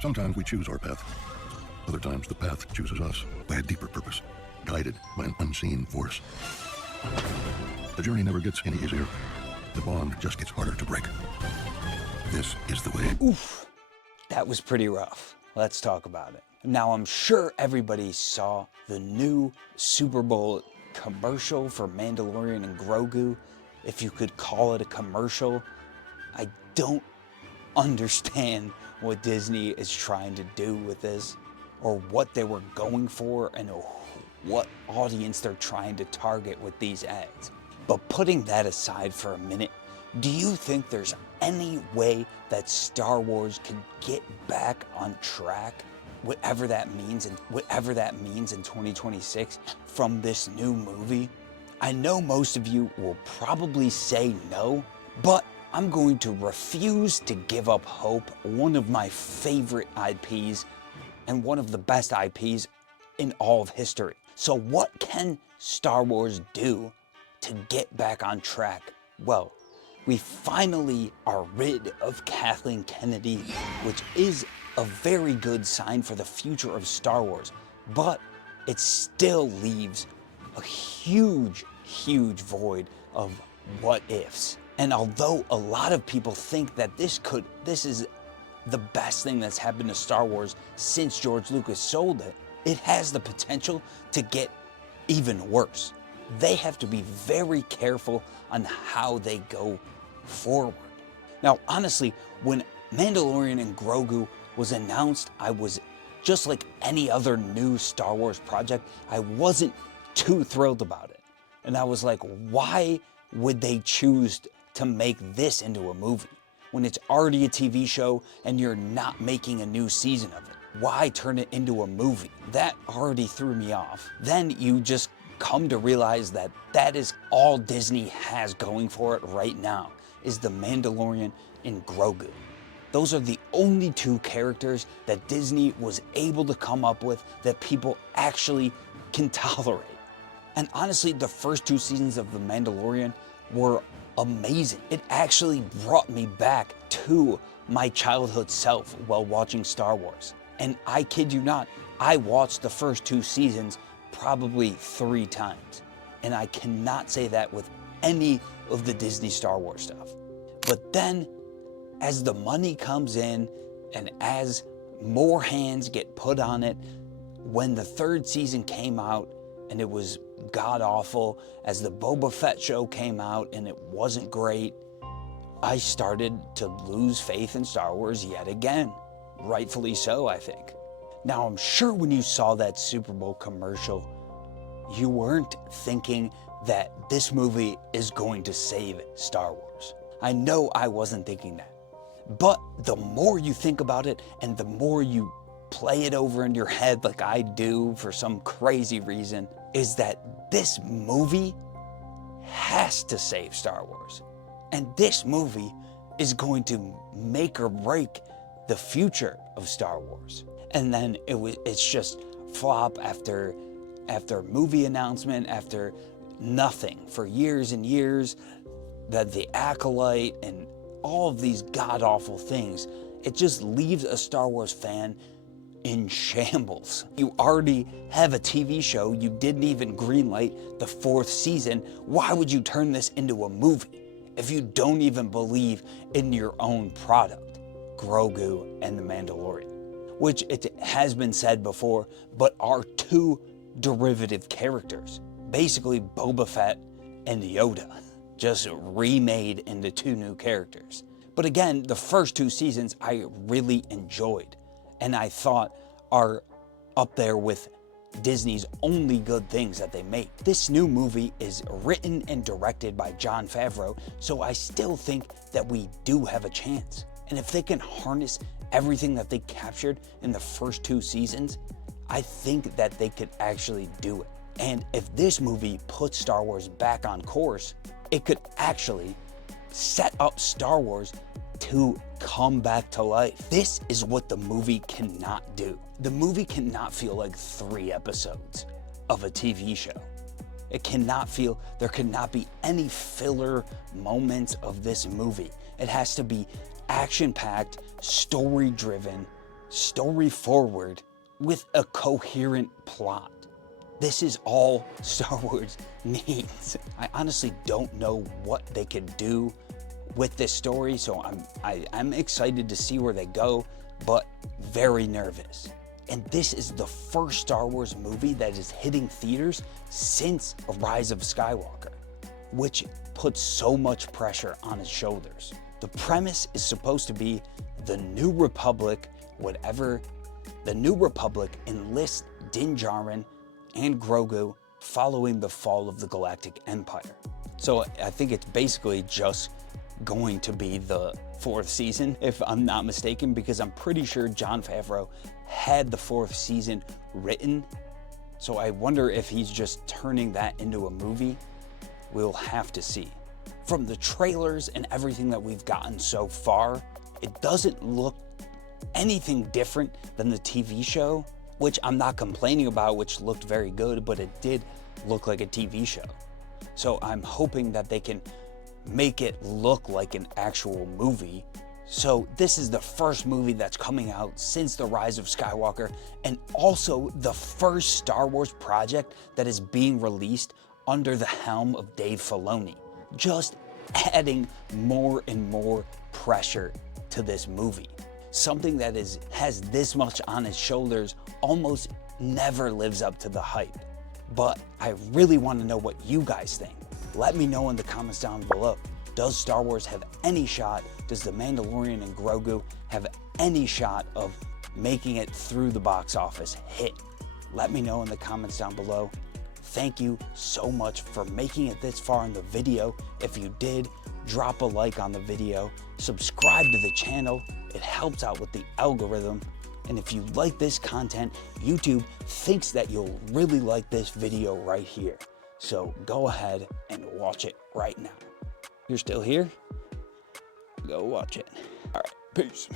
Sometimes we choose our path. Other times the path chooses us by a deeper purpose, guided by an unseen force. The journey never gets any easier. The bond just gets harder to break. This is the way. Oof, that was pretty rough. Let's talk about it. Now, I'm sure everybody saw the new Super Bowl commercial for Mandalorian and Grogu. If you could call it a commercial, I don't understand what Disney is trying to do with this, or what they were going for, and what audience they're trying to target with these ads. But putting that aside for a minute, do you think there's any way that Star Wars can get back on track, whatever that means in 2026, from this new movie? I know most of you will probably say no, but I'm going to refuse to give up hope, one of my favorite IPs and one of the best IPs in all of history. So what can Star Wars do to get back on track? Well, we finally are rid of Kathleen Kennedy, which is a very good sign for the future of Star Wars, but it still leaves a huge void of what ifs. And although a lot of people think that this is the best thing that's happened to Star Wars since George Lucas sold it, it has the potential to get even worse. They have to be very careful on how they go forward. Now, honestly, when Mandalorian and Grogu was announced, I was just like any other new Star Wars project, I wasn't too thrilled about it. And I was like, why would they choose to make this into a movie when it's already a TV show and you're not making a new season of it? Why turn it into a movie? That already threw me off. Then you just come to realize that that is all Disney has going for it right now, is the Mandalorian and Grogu. Those are the only two characters that Disney was able to come up with that people actually can tolerate. And honestly, the first two seasons of The Mandalorian were amazing. It actually brought me back to my childhood self while watching Star Wars. And I kid you not, I watched the first two seasons probably 3 times. And I cannot say that with any of the Disney Star Wars stuff. But then, as the money comes in and as more hands get put on it, when the 3rd season came out and it was god-awful, as the Boba Fett show came out and it wasn't great, I started to lose faith in Star Wars yet again. Rightfully so, I think. Now, I'm sure when you saw that Super Bowl commercial, you weren't thinking that this movie is going to save Star Wars. I know I wasn't thinking that. But the more you think about it and the more you play it over in your head like I do for some crazy reason, is that this movie has to save Star Wars. And this movie is going to make or break the future of Star Wars. And then it's just flop after movie announcement after nothing for years and years. That the Acolyte and all of these god-awful things, it just leaves a Star Wars fan in shambles. You already have a TV show, you didn't even greenlight the 4th season. Why would you turn this into a movie if you don't even believe in your own product, Grogu and the Mandalorian? Which it has been said before, but are 2 derivative characters. Basically Boba Fett and Yoda, just remade into 2 new characters. But again, the first 2 seasons I really enjoyed, and I thought are up there with Disney's only good things that they make. This new movie is written and directed by Jon Favreau, so I still think that we do have a chance. And if they can harness everything that they captured in the first 2 seasons, I think that they could actually do it. And if this movie puts Star Wars back on course, it could actually set up Star Wars to come back to life. This is what the movie cannot do. The movie cannot feel like 3 episodes of a TV show. It cannot feel, there cannot be any filler moments of this movie. It has to be action-packed, story-driven, story forward with a coherent plot. This is all Star Wars needs. I honestly don't know what they could do with this story, so I'm excited to see where they go, but very nervous. And this is the first Star Wars movie that is hitting theaters since Rise of Skywalker, which puts so much pressure on his shoulders. The premise is supposed to be the New Republic, the New Republic enlists Din Djarin and Grogu following the fall of the Galactic Empire. So I think it's basically just going to be the 4th season, if I'm not mistaken, because I'm pretty sure Jon Favreau had the 4th season written. So I wonder if he's just turning that into a movie. We'll have to see. From the trailers and everything that we've gotten so far, it doesn't look anything different than the TV show, which I'm not complaining about, which looked very good, but it did look like a TV show. So I'm hoping that they can make it look like an actual movie. So this is the first movie that's coming out since the Rise of Skywalker, and also the first Star Wars project that is being released under the helm of Dave Filoni, just adding more and more pressure to this movie. Something that has this much on its shoulders almost never lives up to the hype. But I really want to know what you guys think. Let me know in the comments down below. Does Star Wars have any shot? Does The Mandalorian and Grogu have any shot of making it through the box office hit? Let me know in the comments down below. Thank you so much for making it this far in the video. If you did, drop a like on the video, subscribe to the channel. It helps out with the algorithm. And if you like this content, YouTube thinks that you'll really like this video right here. So go ahead and watch it right now. You're still here? Go watch it. All right, peace.